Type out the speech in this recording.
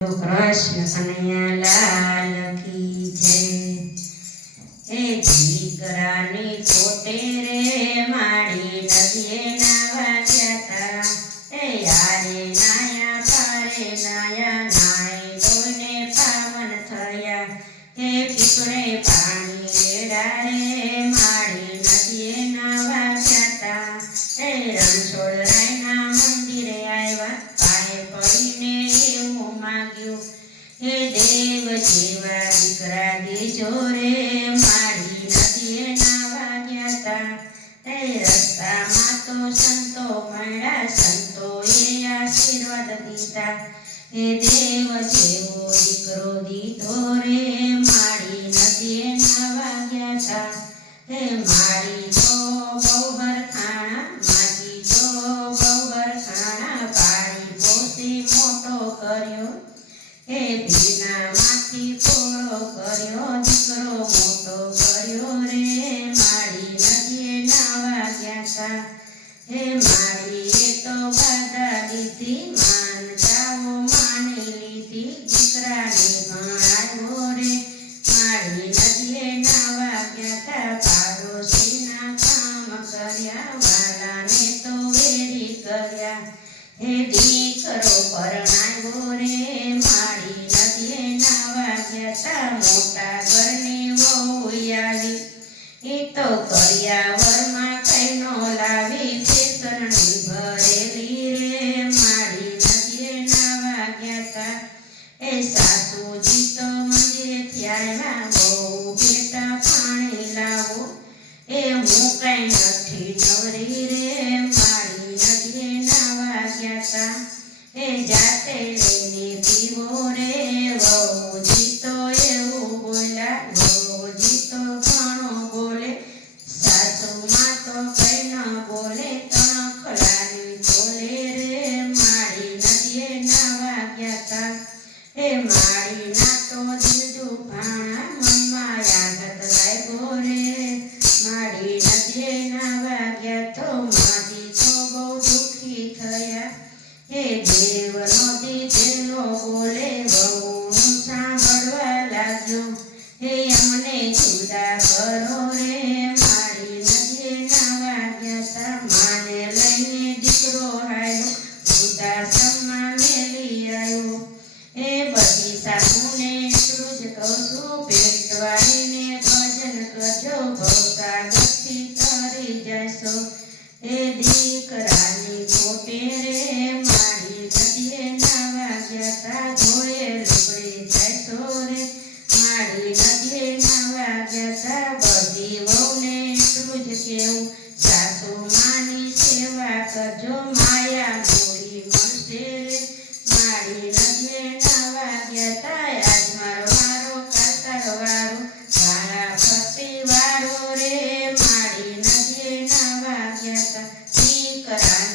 કૃષ્ણ કનૈયા લાલ કી જય। એ દીકરાની ખોટે રે માડી નદીએ નાવા ગયા તા। એ યારે નાયા પારે નાયા નાય ધોઈને પાવન થયા। એ પીપળે પાણી રેડા રે માડી નદીએ નાવા ગયા તા। એ રણછોડ રાયના મંદિરે આવ્યા પાયે પડીને એવું માગ્યું હે દેવ જેવા દીકરા દેજો રે માડી નદીએ નાવા ગયા તા। એ રસ્તામાં તો સંતો મળ્યા સંતોએ આશીર્વાદ દીધા હે દેવ જેવો દીકરો દીધો રે માડી નદીએ નાવા ગયા તા। હે માડી તો બહુ હરખાણા માજી તો બહુ હરખાણા પાડી પોસી મોટો કર્યો। હે ભીનામાંથી પોળો કર્યો દીકરો મોટો કર્યો રે માડી નદીએ નાવા ગયા તા। હે માડીએ તો બાધા લીધી માનતાઓ માની લીધી દીકરાને ભણાવ્યો રે માડી નદીએ નાવા ગયા તા। પાડોશીના કામ કર્યા વાલાને તો વેરી કર્યા હે દીકરો પરણાવ્યો રે માડી નદીએ નાવા ગયા તા। મોટા ઘરની વહુ આવી એ તો કરિયાવરમાં કઈ નો લાવી ફેસણની ભરેલી રે માડી નદીએ નાવા ગયા તા। એ સાસુજી તો મંદિરેથી આવ્યા બહુ બેટા પાણી લાવો એ હું કઈ નથી નવરી રે માડી નદીએ નાવા ગયા તા। એ જાતે લઈને પીવો રે વહુજી તો એવું બોલ્યા વહુજી તો ઘણો બોલે સાસુમાં તો કઈ ન બોલે તણખલાની બોલે રે માડી નદીએ નાવા ગયા તા। એ માડીના તો દિલ દુભાણા મનમાં યાદ લાગ્યો રે માડી નદીએ નાવા ગયા તો માજી તો બહુ દુઃખી થયા। હે દેવનો દીધેલો બોલે વહુનું સાંભળવા લાગ્યો હે અમને જુદા કરો રે માડી નદીએ નાવા ગયા તા। માને લઈને દીકરો આવ્યો વૃદ્ધાશ્રમમાં મેલી આવ્યો એ બધી સાસુને એટલું જ કહું છું પેટ વાળીને ભજન કરજો ભવસાગરથી તરી જશો। એ દીકરાની ખોટે રે માડી નદીએ નાવા ગયા તા। ધોળે લુગડે જશો રે માડી નદીએ નાવા ગયા તા। બધી વહુને એટલું જ કહેવું સાસુ માની સેવા કરજો માયા મૂડી મળશે રે માડી નદીએ નાવા ગયા તા। આજ મારો વારો કાતર વારો વાળા ફરતી વાળો રે માડી નદીએ નાવા ગયા તા। દીકરા